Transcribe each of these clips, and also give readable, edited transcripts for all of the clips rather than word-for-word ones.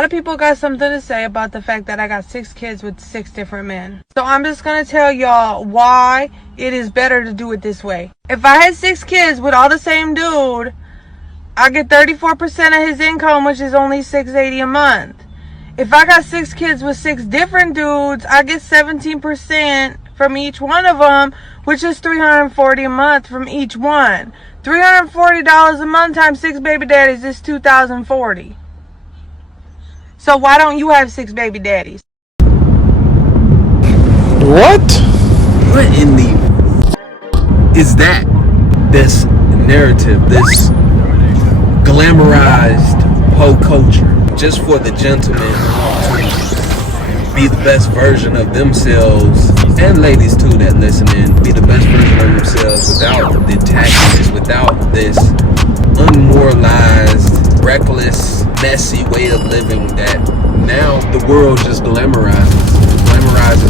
A lot of people got something to say about the fact that I got 6 kids with 6 different men. So I'm just gonna tell y'all why it is better to do it this way. If I had 6 kids with all the same dude, I get 34% of his income, which is only $680 a month. If I got 6 kids with 6 different dudes, I get 17% from each one of them, which is $340 a month from each one. $340 a month times 6 baby daddies is $2,040. So why don't you have 6 baby daddies? What? What in the is that? This narrative, this glamorized whole culture, just for the gentleman to be the best version of themselves, and ladies too that listen in, be the best version of themselves without the tactics, without this unmoralized, reckless, messy way of living that now the world just glamorizes.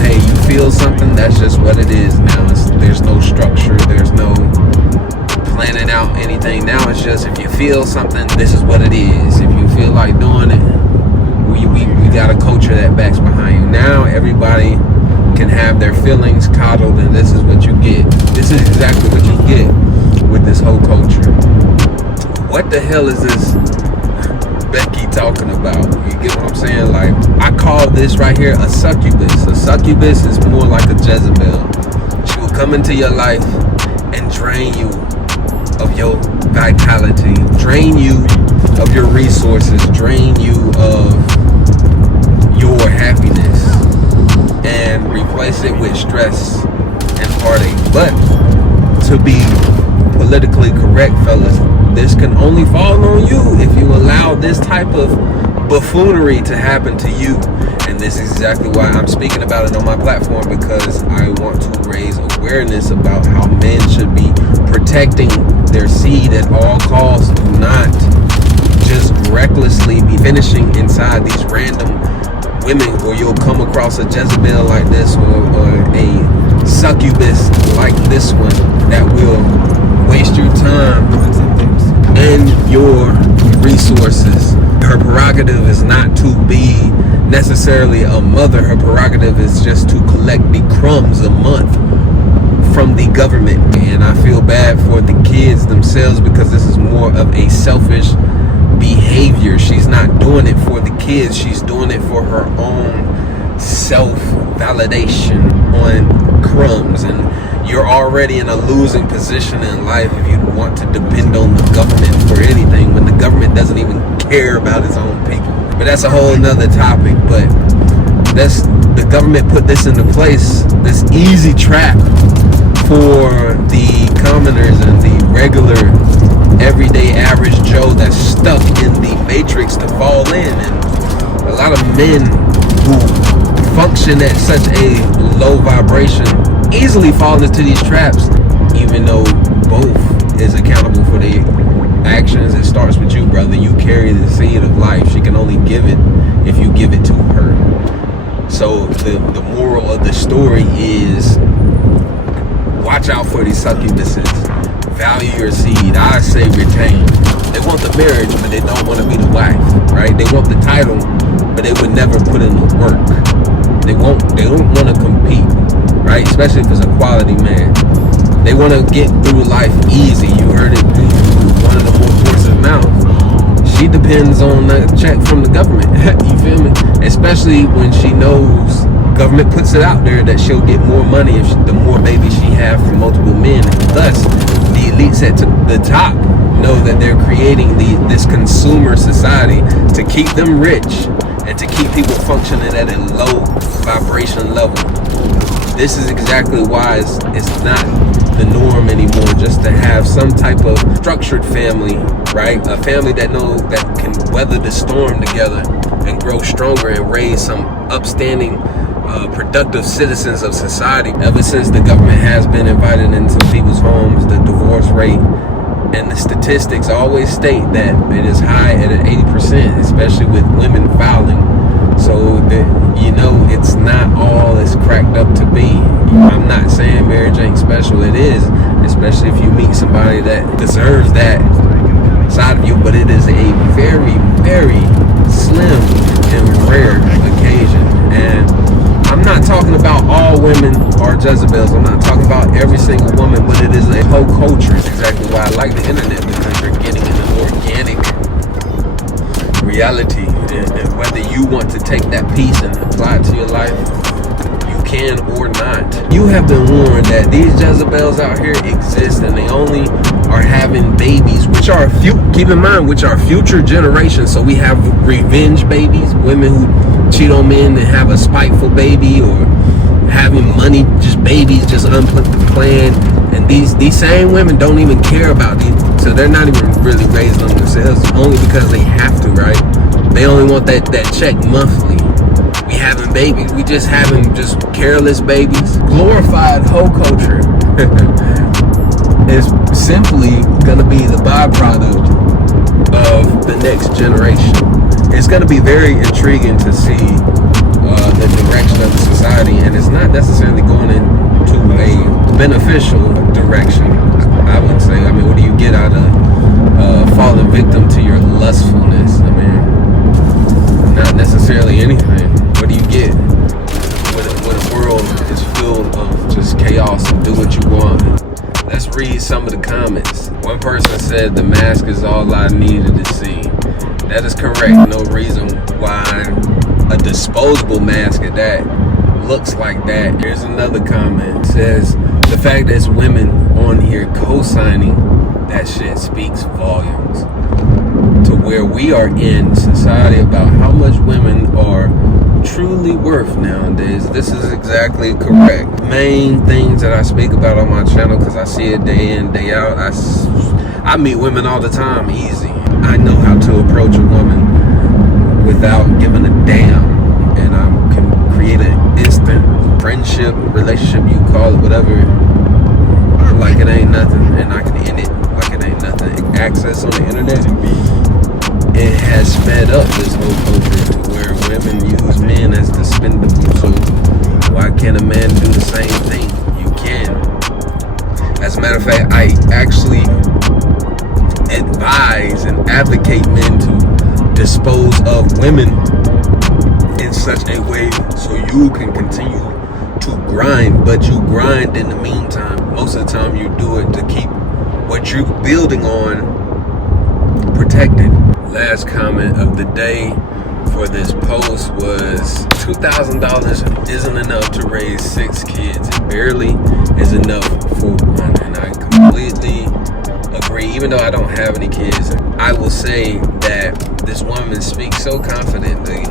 Hey, you feel something, that's just what it is now. There's no structure, there's no planning out anything. Now it's just, if you feel something, this is what it is. If you feel like doing it, we got a culture that backs behind you. Now everybody can have their feelings coddled, and this is what you get. This is exactly what you get with this whole culture. What the hell is this Becky talking about? You get what I'm saying? Like, I call this right here a succubus. A succubus is more like a Jezebel. She will come into your life and drain you of your vitality, drain you of your resources, drain you of your happiness, and replace it with stress and heartache. But to be politically correct, fellas, this can only fall on you if you allow this type of buffoonery to happen to you. And this is exactly why I'm speaking about it on my platform, because I want to raise awareness about how men should be protecting their seed at all costs. Do not just recklessly be finishing inside these random women, or you'll come across a Jezebel like this, or a succubus like this one that will waste your time and your resources. Her prerogative is not to be necessarily a mother. Her prerogative is just to collect the crumbs a month from the government. And I feel bad for the kids themselves, because this is more of a selfish behavior. She's not doing it for the kids, she's doing it for her own self-validation on crumbs. And you're already in a losing position in life if you want to depend on the government for anything, when the government doesn't even care about its own people. But that's a whole nother topic. But the government put this into place, this easy trap for the commoners and the regular everyday average Joe that's stuck in the matrix to fall in. And a lot of men who function at such a low vibration easily fall into these traps, even though both is accountable for their actions. It starts with you, brother. You carry the seed of life. She can only give it if you give it to her. So the moral of the story is, watch out for these succubuses. Value your seed. I say retain. They want the marriage, but they don't want to be the wife, right? They want the title, but they would never put in the work. They don't want to compete, right? Especially if it's a quality man. They want to get through life easy. You heard it through one of the more horse's mouth. She depends on a check from the government. You feel me? Especially when she knows government puts it out there that she'll get more money if the more babies she have from multiple men. And thus, the elites at the top know that they're creating this consumer society to keep them rich and to keep people functioning at a low vibration level. This is exactly why it's not the norm anymore just to have some type of structured family, right? A family that can weather the storm together and grow stronger and raise some upstanding, productive citizens of society. Ever since the government has been invited into people's homes, the divorce rate and the statistics always state that it is high at 80%, especially with women filing. So it's not all it's cracked up to be. I'm not saying marriage ain't special. It is, especially if you meet somebody that deserves that side of you. But it is a very, very slim and rare occasion. And I'm not talking about all women are Jezebels. I'm not talking about every single woman, but it is a whole culture. It's exactly why I like the internet, because you're getting an organic reality. And whether you want to take that piece and apply it to your life, you can or not. You have been warned that these Jezebels out here exist, and they only are having babies, which are keep in mind, which are future generations. So we have revenge babies, women who cheat on men and have a spiteful baby, or having money, just babies, just unplanned. And these same women don't even care about these, so they're not even really raising them themselves, only because they have to, right? They only want that check monthly. We having babies, we just having just careless babies. Glorified hoe culture is simply gonna be the byproduct of the next generation. It's gonna be very intriguing to see the direction of the society, and it's not necessarily going into a beneficial direction, I would say. I mean, what do you get out of falling victim to your lustfulness? I mean, not necessarily anything. What do you get when a world is filled of just chaos and do what you want? Let's read some of the comments. One person said, "The mask is all I needed to see." That is correct. No reason why a disposable mask at that looks like that. Here's another comment. It says, "The fact that it's women on here co-signing that shit speaks volumes to where we are in society about how much women are truly worth nowadays." This is exactly correct. Main things that I speak about on my channel, because I see it day in, day out. I meet women all the time, easy. I know how to approach a woman without giving a damn, and I can create an instant friendship, relationship, you call it whatever, like it ain't nothing, and I can end it like it ain't nothing. Access on the internet, it has sped up this whole culture to where women use men as dispendable. So why can't a man do the same thing? You can. As a matter of fact, I actually advise and advocate men to dispose of women in such a way so you can continue to grind, but you grind in the meantime. Most of the time you do it to keep what you're building on protected. Last comment of the day for this post was $2,000 isn't enough to raise 6 kids. It barely is enough for one, and I completely agree. Even though I don't have any kids, I will say that this woman speaks so confidently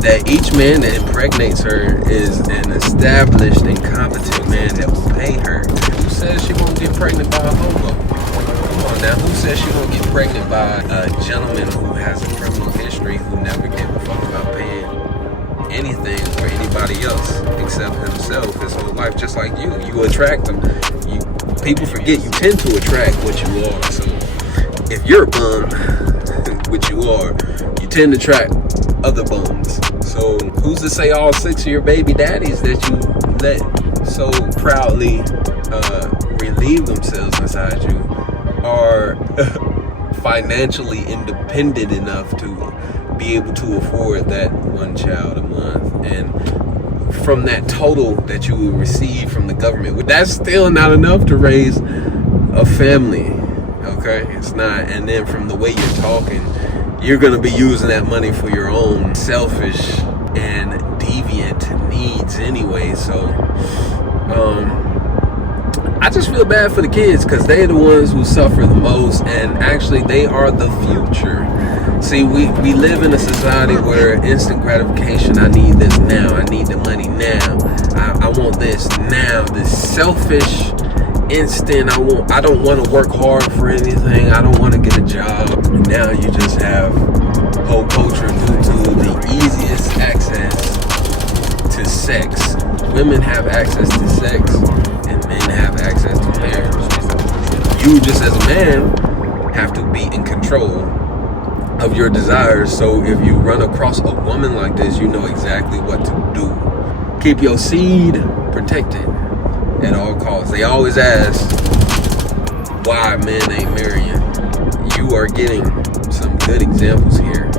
that each man that impregnates her is an established and competent man that will pay her. Who says she won't get pregnant by a homo? Come on now, who says she won't get pregnant by a gentleman who has a criminal history, who never gave a fuck about paying anything for anybody else except himself his whole life? Just like you attract them. People forget you tend to attract what you are. So if you're a bum, which you are, you tend to attract other bums. So who's to say all 6 of your baby daddies that you let so proudly relieve themselves inside you are financially independent enough to be able to afford that one child a month? And from that total that you will receive from the government, that's still not enough to raise a family. Okay, it's not. And then from the way you're talking, you're gonna be using that money for your own selfish and deviant needs anyway. So I just feel bad for the kids, because they're the ones who suffer the most, and actually they are the future. See, we live in a society where instant gratification, I need this now, I need the money now, I want this now, this selfish instant, I don't want to work hard for anything, I don't want to get a job. And now you just have whole culture due to the easiest access to sex. Women have access to sex, and men have access to marriage. You just as a man have to be in control of your desires. So if you run across a woman like this, you know exactly what to do. Keep your seed protected at all costs. They always ask why men ain't marrying. You are getting some good examples here.